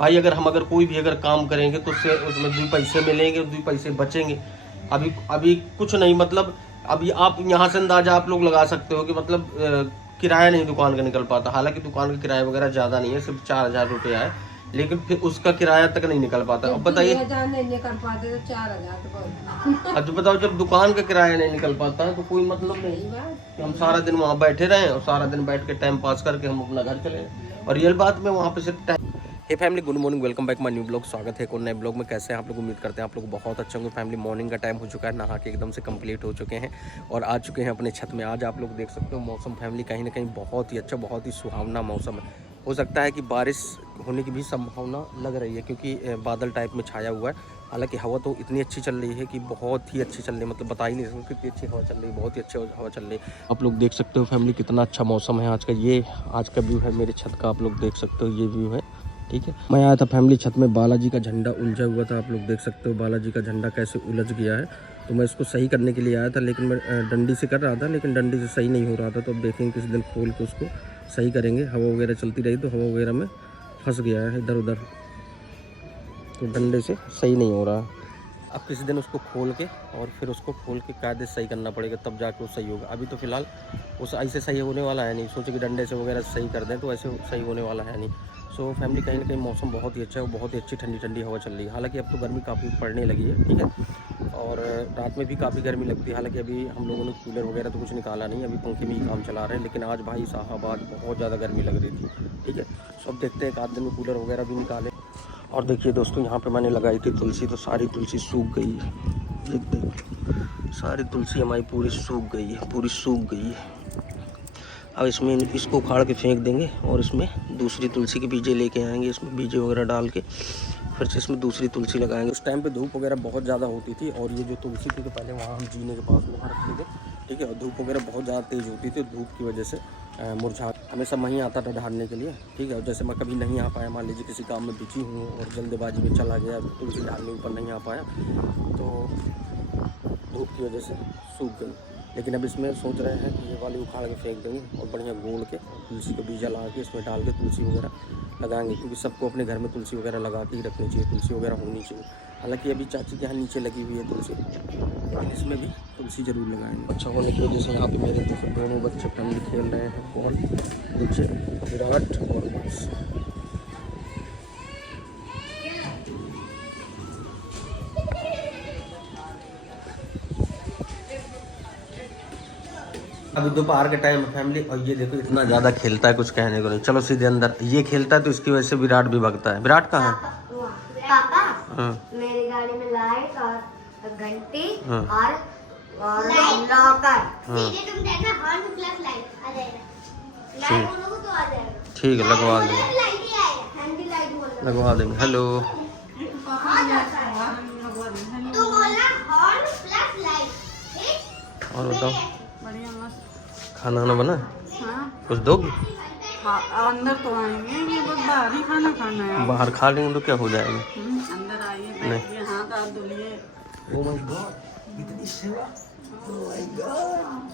भाई अगर कोई भी अगर काम करेंगे तो उससे उसमें 2 पैसे मिलेंगे, 2 पैसे बचेंगे। अभी कुछ नहीं, मतलब अभी आप यहाँ से अंदाजा आप लोग लगा सकते हो कि मतलब किराया नहीं दुकान का निकल पाता। हालांकि दुकान का किराया वगैरह ज़्यादा नहीं है, सिर्फ 4000 रुपया है, लेकिन फिर उसका किराया तक नहीं निकल पाता। अब बताइए, नहीं निकल पाते तो 4000। अब बताओ, जब दुकान का किराया नहीं निकल पाता है तो कोई मतलब नहीं कि हम सारा दिन वहाँ बैठे रहें और सारा दिन बैठ के टाइम पास करके हम अपना घर चले। और रियल बात में वहाँ पे सिर्फ time. Hey family, good morning, welcome back my new blog. स्वागत है एक और नए ब्लॉग में। कैसे हैं आप लोग? उम्मीद करते हैं आप लोग बहुत अच्छे होंगे। फैमिली, मॉर्निंग का टाइम हो चुका है, नहा के एकदम से कंप्लीट हो चुके हैं और आ चुके हैं अपने छत में। आज आप लोग देख सकते हो मौसम फैमिली कहीं ना कहीं बहुत ही अच्छा, बहुत ही सुहावना मौसम है। हो सकता है कि बारिश होने की भी संभावना लग रही है क्योंकि बादल टाइप में छाया हुआ है। हालांकि हवा तो इतनी अच्छी चल रही है कि बहुत ही अच्छी चल रही है, मतलब बता ही नहीं सकते कितनी अच्छी हवा चल रही है, बहुत ही अच्छी हवा चल रही है। आप लोग देख सकते हो फैमिली कितना अच्छा मौसम है आज का। ये आज का व्यू है मेरे छत का, आप लोग देख सकते हो, ये व्यू है। ठीक है, मैं आया था फैमिली छत में, बालाजी का झंडा उलझा हुआ था। आप लोग देख सकते हो बालाजी का झंडा कैसे उलझ गया है। तो मैं इसको सही करने के लिए आया था, लेकिन मैं डंडी से कर रहा था, लेकिन डंडी से सही नहीं हो रहा था। तो अब देखेंगे किसी दिन खोल के उसको सही करेंगे। हवा वगैरह चलती रही तो हवा वगैरह में फंस गया है इधर उधर, तो डंडे से सही नहीं हो रहा। अब किसी दिन उसको खोल के और फिर उसको खोल के कायदे सही करना पड़ेगा, तब जाके वो सही होगा। अभी तो फिलहाल उस ऐसे सही होने वाला है नहीं। सोचे कि डंडे से वगैरह सही कर दें तो ऐसे सही होने वाला है नहीं। सो फैमिली, कहीं ना कहीं मौसम बहुत ही अच्छा है, बहुत ही अच्छी ठंडी ठंडी हवा चल रही है। हालांकि अब तो गर्मी काफ़ी पड़ने लगी है, ठीक है, और रात में भी काफ़ी गर्मी लगती है। हालांकि अभी हम लोगों ने कूलर वगैरह तो कुछ निकाला नहीं, अभी पंखे में ही काम चला रहे हैं। लेकिन आज भाई साहब आज बहुत ज़्यादा गर्मी लग रही थी, ठीक है। सो अब देखते हैं एक आध दिन में कूलर वगैरह भी निकालें। और देखिए दोस्तों, यहाँ पे मैंने लगाई थी तुलसी, तो सारी तुलसी सूख गई है। देखिए सारी तुलसी हमारी पूरी सूख गई है, पूरी सूख गई है। अब इसमें इसको उखाड़ के फेंक देंगे और इसमें दूसरी तुलसी के बीजे लेके आएंगे, इसमें बीजे वगैरह डाल के फिर से इसमें दूसरी तुलसी लगाएंगे। उस टाइम पे धूप वगैरह बहुत ज़्यादा होती थी और ये जो तुलसी थी तो पहले वहाँ हम जीने के पास वहाँ रखते थे, ठीक है, और धूप वगैरह बहुत ज़्यादा तेज़ होती थी। धूप की वजह से मुरझा हमेशा वहीं आता था ढालने के लिए, ठीक है। और जैसे मैं कभी नहीं आ पाया, मान लीजिए किसी काम में बिजी हूँ और जल्दबाजी में चला गया, तुलसी ढालने ऊपर नहीं आ पाया तो धूप की वजह से सूख गई। लेकिन अब इसमें सोच रहे हैं कि ये वाली उखाड़ के फेंक देंगे और बढ़िया गोल के तुलसी को बीजा ला के इसमें डाल के तुलसी वगैरह लगाएंगे, क्योंकि सबको अपने घर में तुलसी वगैरह लगा के ही रखनी चाहिए, तुलसी वगैरह होनी चाहिए। हालांकि अभी चाची के यहाँ नीचे लगी हुई है तुलसी, लेकिन इसमें भी तुलसी ज़रूर लगाएंगे। अच्छा होने की वजह से यहाँ पे मेरे दोनों बच्चे फैमिली खेल रहे हैं बॉल, नीचे विराट और बस। अभी दोपहर के टाइम है फैमिली, और ये देखो इतना ज़्यादा खेलता है, कुछ कहने को नहीं। चलो सीधे अंदर, ये खेलता है तो इसकी वजह से विराट भी भगता है। विराट कहाँ है? पापा, मेरी गाड़ी में लाइट और घंटी और लॉकर। तुम देखना हॉर्न प्लस लाइट आ जाएगा। लाइट बोलोगे तो आ जाएगा। ठीक है, लगवा देंगे, लगवा देंगे। हेलो, तू बोलना हॉर्न प्लस लाइट, ठीक? और बताओ, बढ़िया मस्त खाना वाना बना? हाँ, कुछ दोगी? अंदर तो आएंगे, ये बस बाहर ही खाना खाना है। बाहर खा लेंगे तो क्या हो जाएगा? अंदर आइए, बैठिए, हाथ हाथ धुलिए। ओह माय गॉड, इतनी सेवा, ओह माय गॉड।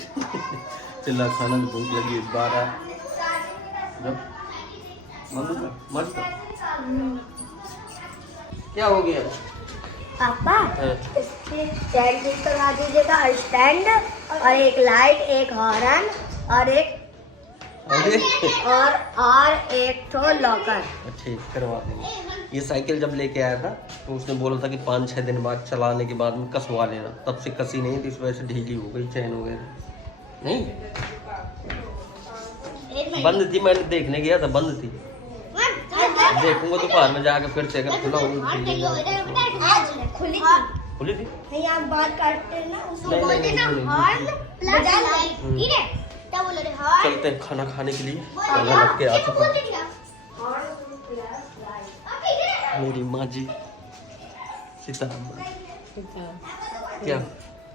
चिल्ला, खाना तो भूख लगी है। 12 जब मस्त क्या हो गया पापा, इसकी स्टैंड करवा दीजिएगा, स्टैंड और एक लाइट, एक हॉर्न और एक एक तो लॉकर। ठीक, करवा देंगे। ये साइकिल जब लेके आया था तो उसने बोला था कि 5-6 दिन बाद चलाने के बाद में कसवा लेना, तब से कसी नहीं थी, इस वजह से ढीली हो गई चैन वगैरह। नहीं बंद थी, मैंने देखने गया था, बंद थी। देखूंगा दोपहर में जाके फिर से, अगर खुला होगी खुली थी। नहीं, आप बात करते हैं ना, उसको बोलते हैं ना हॉर्न प्लस लाइट, ठीक है? क्या बोल रहे हैं? चलते हैं खाना खाने के लिए, खाना रख के आ चुका मेरी माँ जी सीताराम। क्या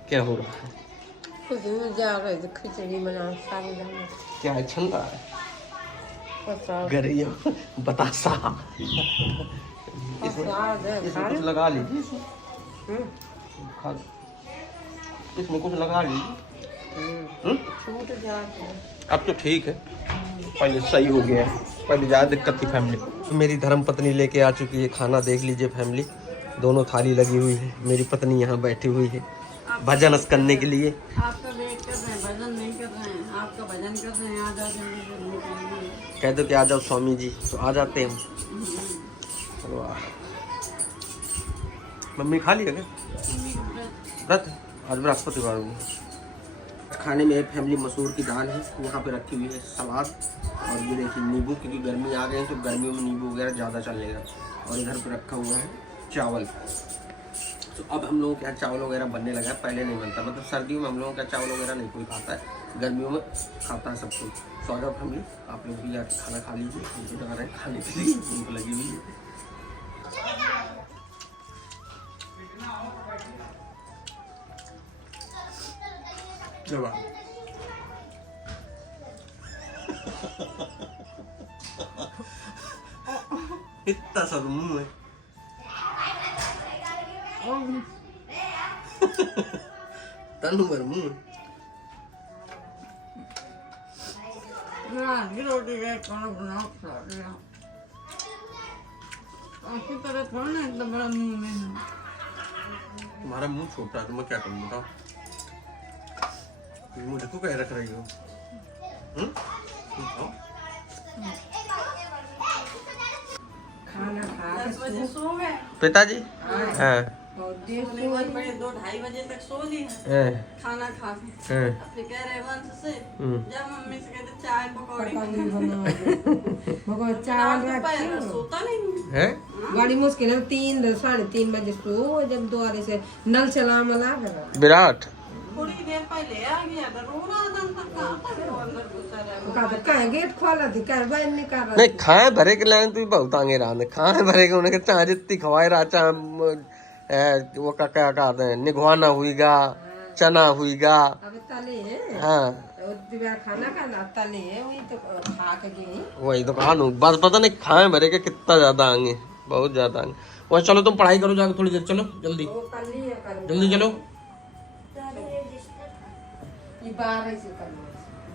क्या हो रहा है? कुछ में जा रहे थे, खिचड़ी बना सारी दाल। क्या है, छन रहा है? गरिया बतासा। इसमें कुछ लगा लीजिए, इसमें कुछ लगा लीजिए। छूट जाते हैं। अब तो ठीक है, पहले सही हो गया है, पहले ज़्यादा दिक्कत थी फैमिली। मेरी धर्म पत्नी लेके आ चुकी है खाना, देख लीजिए फैमिली, दोनों थाली लगी हुई है। मेरी पत्नी यहाँ बैठी हुई है भजन करने के लिए। आपका वेट कर रहे हैं, भजन नहीं कर रहे हैं, आपका भजन कर रहे हैं। आ जाओ जल्दी। कह दो कि आ जाओ स्वामी जी, तो आ जाते हैं। चलो मम्मी खा लिया क्या व्रत? आज बृहस्पतिवार होगी। खाने में फैमिली मसूर की दाल है, यहाँ पे रखी हुई है सलाद, और ये देखिए नींबू, क्योंकि गर्मी आ गई है तो गर्मियों में नींबू वगैरह ज़्यादा चलेगा। और इधर पे रखा हुआ है चावल। तो अब हम लोगों के यहाँ चावल वगैरह बनने लगा है, पहले नहीं बनता। मतलब सर्दियों में हम लोगों का चावल वगैरह नहीं कोई खाता है, गर्मियों में खाता है सब कुछ। सो जाओ फैमिली, आप लोग भी आके खाना खा लीजिए, मुझे लगा रहे हैं खाने के लिए, भूख लगी हुई है। इतना सा मुंह है तनु भर मुंह रोटी खाना बनाओ, आपकी तरह थोड़ा ना इतना बड़ा मुंह में। तुम्हारा मुंह छोटा है तो मैं क्या करूँ बताओ? मुझे को कह रख रही हो? खाना खा के 10 बजे सो गए पिताजी। हाँ। और 2-2:30 बजे तक सो ली खाना खा के। फिर कह रहे वंश से जब मम्मी से कहते चाय पकौड़ी चावल सोता नहीं है। बड़ी मुश्किल है, 3-3:30 बजे सो, जब द्वारे से नल चला मला विराट थोड़ी देर पहले आ गया था, रो रहा था तक अंदर घुसा रहा। कहा गेट खोला थी, कर बाहर निकाल रहा नहीं खाए भरे के लाइन तू बहुत आगे रहा, खाए भरे के उन्हें चाहे जितनी खवाए रहा, चाहे वो क्या कहते हैं निगवाना हुईगा, चना हुईगा। अब तले है। हाँ खाना का तले है, वही तो खा के गई। वही तो कहा नू, बस पता नहीं खाए भरे के कितना ज्यादा आगे, बहुत ज्यादा आगे। वह चलो तुम पढ़ाई करो जाके थोड़ी देर, चलो जल्दी जल्दी चलो,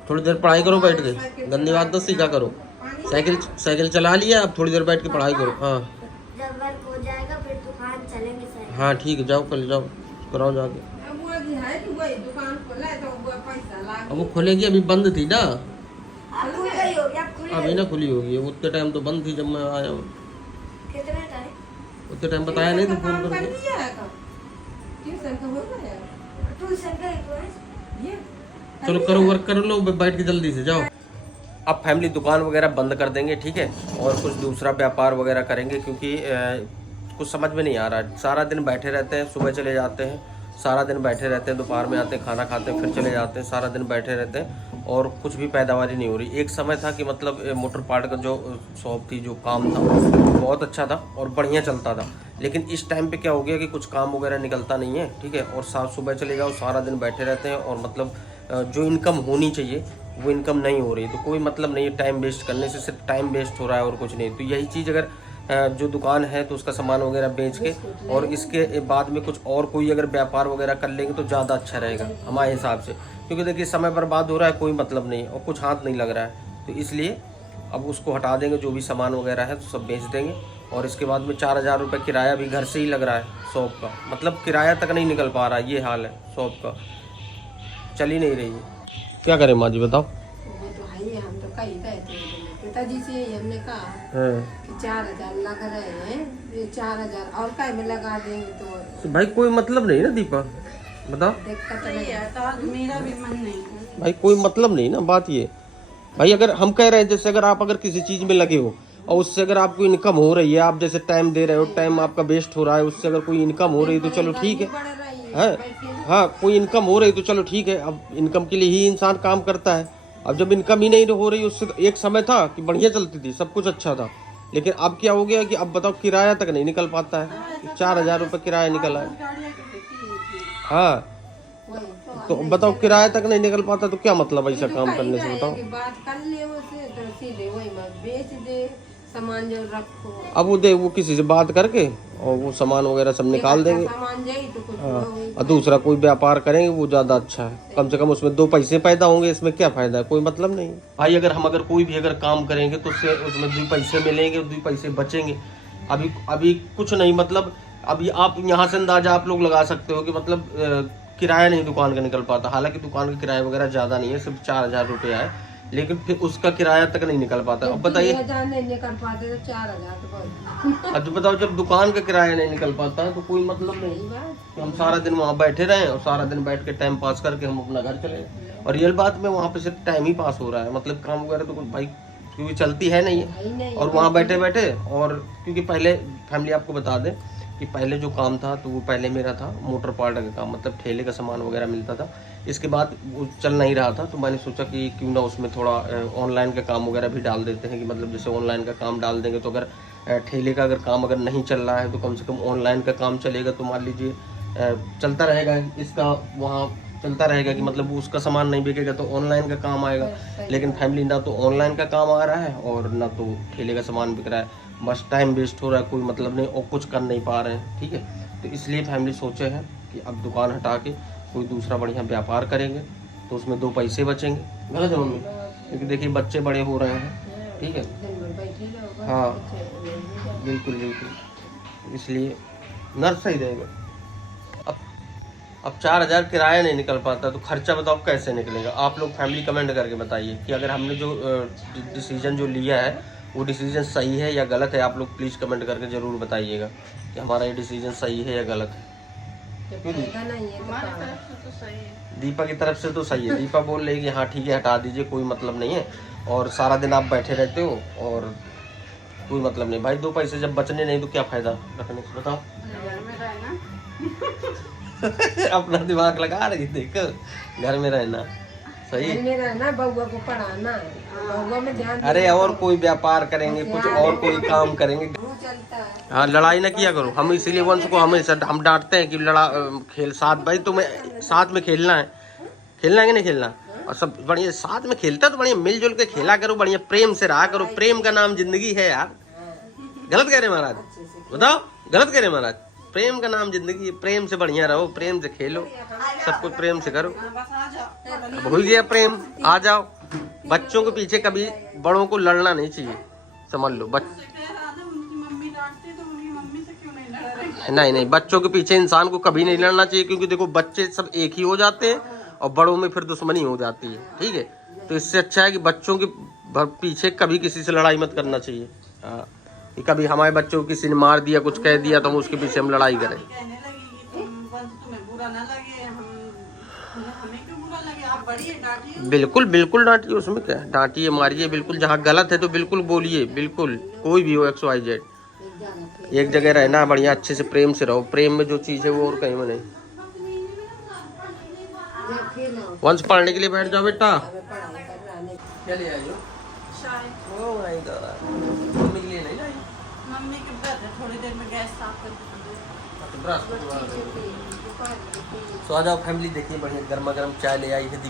थोड़ी देर पढ़ाई करो बैठ के, गंदी बात तो सीखा करो। साइकिल चला लिया, अब थोड़ी देर बैठ के पढ़ाई करो। हाँ जब वर्क हो जाएगा फिर दुकान चलेंगे सर। हाँ ठीक है, जाओ कल जाओ कराओ जाके। अब वो खुलेगी, अभी बंद थी ना, खुल गई होगी, अब खुल अभी ना खुली होगी। उतने टाइम तो बंद थी जब मैं आया हूँ, कितने टाइम? उतने टाइम बताया नहीं तो फोन करके। ट्यूशन गई चलो करो वर्क कर लो, बैठ के जल्दी से जाओ। अब फैमिली दुकान वगैरह बंद कर देंगे, ठीक है, और कुछ दूसरा व्यापार वगैरह करेंगे, क्योंकि कुछ समझ में नहीं आ रहा है। सारा दिन बैठे रहते हैं, सुबह चले जाते हैं, सारा दिन बैठे रहते हैं, दोपहर में आते हैं खाना खाते हैं, फिर चले जाते हैं, सारा दिन बैठे रहते हैं और कुछ भी पैदावारी नहीं हो रही। एक समय था कि मतलब मोटर पार्ट का जो शॉप थी, जो काम था बहुत अच्छा था और बढ़िया चलता था, लेकिन इस टाइम पे क्या हो गया कि कुछ काम वगैरह निकलता नहीं है, ठीक है, और साथ सुबह चले जाओ, सारा दिन बैठे रहते हैं और मतलब जो इनकम होनी चाहिए वो इनकम नहीं हो रही, तो कोई मतलब नहीं है टाइम वेस्ट करने से, सिर्फ टाइम वेस्ट हो रहा है और कुछ नहीं। तो यही चीज़ अगर जो दुकान है तो उसका सामान वगैरह बेच के और इसके बाद में कुछ और कोई अगर व्यापार वगैरह कर लेंगे तो ज़्यादा अच्छा रहेगा हमारे हिसाब से, क्योंकि देखिए समय बर्बाद हो रहा है, कोई मतलब नहीं और कुछ हाथ नहीं लग रहा है। तो इसलिए अब उसको हटा देंगे, जो भी सामान वगैरह है तो सब बेच देंगे, और इसके बाद में 4000 रुपये किराया भी घर से ही लग रहा है शॉप का, मतलब किराया तक नहीं निकल पा रहा है, ये हाल है शॉप का, चल ही नहीं रही है। क्या करें माँ जी बताओ? वो तो है ही, हम तो कही गए थे पिताजी से, हमने कहा कि 4000 लग रहे हैं, ये 4000 और काय में लगा देंगे तो भाई कोई मतलब नहीं ना दीपा, बताओ। सही है, तो आज मेरा भी मन नहीं है भाई कोई मतलब नहीं ना, बात ये भाई, अगर हम कह रहे हैं जैसे अगर आप अगर किसी चीज़ में लगे हो और उससे अगर आपको इनकम हो रही है, आप जैसे टाइम दे रहे हो, टाइम आपका वेस्ट हो रहा है, उससे अगर कोई इनकम हो रही है तो चलो ठीक है, हाँ कोई इनकम हो रही तो चलो ठीक है। अब इनकम के लिए ही इंसान काम करता है। अब जब इनकम ही नहीं हो रही, उससे एक समय था कि बढ़िया चलती थी, सब कुछ अच्छा था, लेकिन अब क्या हो गया कि अब बताओ किराया तक नहीं निकल पाता है, 4000 रुपये किराया निकला है। हाँ तो बताओ किराया तक नहीं निकल पाता तो क्या मतलब ऐसा काम करने से, बताओ। बात कर ले उससे तो सीधे वही मत बेच दे सामान जो रखो। अब वो किसी से बात करके और वो सामान वगैरह सब निकाल देंगे। सामान जाई तो कुछ हाँ, और दूसरा कोई व्यापार करेंगे वो ज़्यादा अच्छा है, कम से कम उसमें 2 पैसे पैदा होंगे। इसमें क्या फायदा है, कोई मतलब नहीं भाई। अगर कोई भी काम करेंगे तो उससे उसमें 2 पैसे मिलेंगे, 2 पैसे बचेंगे। अभी कुछ नहीं, मतलब अभी आप यहाँ से अंदाजा आप लोग लगा सकते हो कि मतलब किराया नहीं दुकान का निकल पाता। हालांकि दुकान का किराया वगैरह ज़्यादा नहीं है, सिर्फ 4000 रुपया है, लेकिन फिर उसका किराया तक नहीं निकल पाता। अब बताइए, 2000 नहीं निकल पाते तो 4000 तो बहुत। अब बताओ, जब दुकान का किराया नहीं निकल पाता तो कोई मतलब नहीं कि हम सारा दिन वहाँ बैठे रहें और सारा दिन बैठ के टाइम पास करके हम अपना घर चले जाएं। और रियल बात में वहाँ पे सिर्फ टाइम ही पास हो रहा है, मतलब काम वगैरह तो कुछ भाई क्योंकि चलती है नहीं। और वहाँ बैठे बैठे, और क्योंकि पहले फैमिली आपको बता दें कि पहले जो काम था तो वो पहले मेरा था मोटर पार्ट का काम, मतलब ठेले का सामान वगैरह मिलता था। इसके बाद वो चल नहीं रहा था तो मैंने सोचा कि क्यों ना उसमें थोड़ा ऑनलाइन का काम वगैरह भी डाल देते हैं, कि मतलब जैसे ऑनलाइन का काम डाल देंगे तो अगर ठेले का काम अगर नहीं चल रहा है तो कम से कम ऑनलाइन का काम चलेगा, तो मान लीजिए चलता रहेगा, इसका वहाँ चलता रहेगा कि मतलब उसका सामान नहीं बिकेगा तो ऑनलाइन का काम आएगा। लेकिन फैमिली ना तो ऑनलाइन का काम आ रहा है और ना तो ठेले का सामान बिक रहा है, बस टाइम वेस्ट हो रहा है, कोई मतलब नहीं, और कुछ कर नहीं पा रहे हैं। ठीक है, तो इसलिए फैमिली सोचे हैं कि अब दुकान हटा के कोई दूसरा बढ़िया व्यापार करेंगे तो उसमें 2 पैसे बचेंगे। गलत है मम्मी? क्योंकि देखिए बच्चे बड़े हो रहे हैं, ठीक है, हाँ बिल्कुल बिल्कुल, इसलिए नर्स सही रहेगा। अब 4000 किराया नहीं निकल पाता तो खर्चा बताओ कैसे निकलेगा? आप लोग फैमिली कमेंट करके बताइए कि अगर हमने जो डिसीजन जो लिया है वो डिसीजन सही है या गलत है। आप लोग प्लीज़ कमेंट करके ज़रूर बताइएगा कि हमारा ये डिसीजन सही है या गलत है। दीपा की तरफ से तो सही है, दीपा बोल रही कि हाँ ठीक है हटा दीजिए, कोई मतलब नहीं है, और सारा दिन आप बैठे रहते हो और कोई मतलब नहीं। भाई 2 पैसे जब बचने नहीं तो क्या फ़ायदा रखने से, बताओ। अपना दिमाग लगा रही, देखो घर में रहना सही है, बउआ को पढ़ाना, बउआ में ध्यान। अरे और कोई व्यापार करेंगे, कुछ और कोई काम करेंगे। हाँ, लड़ाई ना किया करो। हम इसीलिए वंश को हमेशा हम डांटते हैं कि खेल साथ, भाई तुम्हें साथ में खेलना है कि नहीं खेलना, और सब बढ़िया साथ में खेलता तो बढ़िया मिलजुल के खेला करो, बढ़िया प्रेम से रहा करो। प्रेम का नाम जिंदगी है यार। गलत कह रहे महाराज? बताओ, गलत कह रहे महाराज? प्रेम का नाम जिंदगी, प्रेम से बढ़िया रहो, प्रेम से खेलो, सब कुछ प्रेम से करो। भूल गया प्रेम, आ जाओ। बच्चों के पीछे कभी बड़ों को लड़ना नहीं चाहिए, समझ लो। नहीं, बच्चों के पीछे इंसान को कभी नहीं लड़ना चाहिए, क्योंकि देखो बच्चे सब एक ही हो जाते हैं और बड़ों में फिर दुश्मनी हो जाती है। ठीक है, तो इससे अच्छा है कि बच्चों के पीछे कभी किसी से लड़ाई मत करना चाहिए। हाँ, कि कभी हमारे बच्चों को किसी ने मार दिया, कुछ कह दिया तो हम उसके पीछे हम लड़ाई करें। बिल्कुल बिल्कुल डांटिए, उसमें क्या है, डांटिए मारिए बिल्कुल। जहाँ गलत है तो बिल्कुल बोलिए, बिल्कुल, कोई भी हो XYZ। एक जगह रहना बढ़िया, अच्छे से प्रेम से रहो। प्रेम में जो चीज़ है वो और कहीं में नहीं। वंश पढ़ने के लिए बैठ जाओ बेटा। क्या ले आई हो? ओह माय गॉड, मम्मी के लिए नहीं लाई? मम्मी के ब्रश है, थोड़ी देर में गैस साफ करके। सो आ जाओ फैमिली, देखिए बढ़िया गर्मा गर्म चाय ले आई है।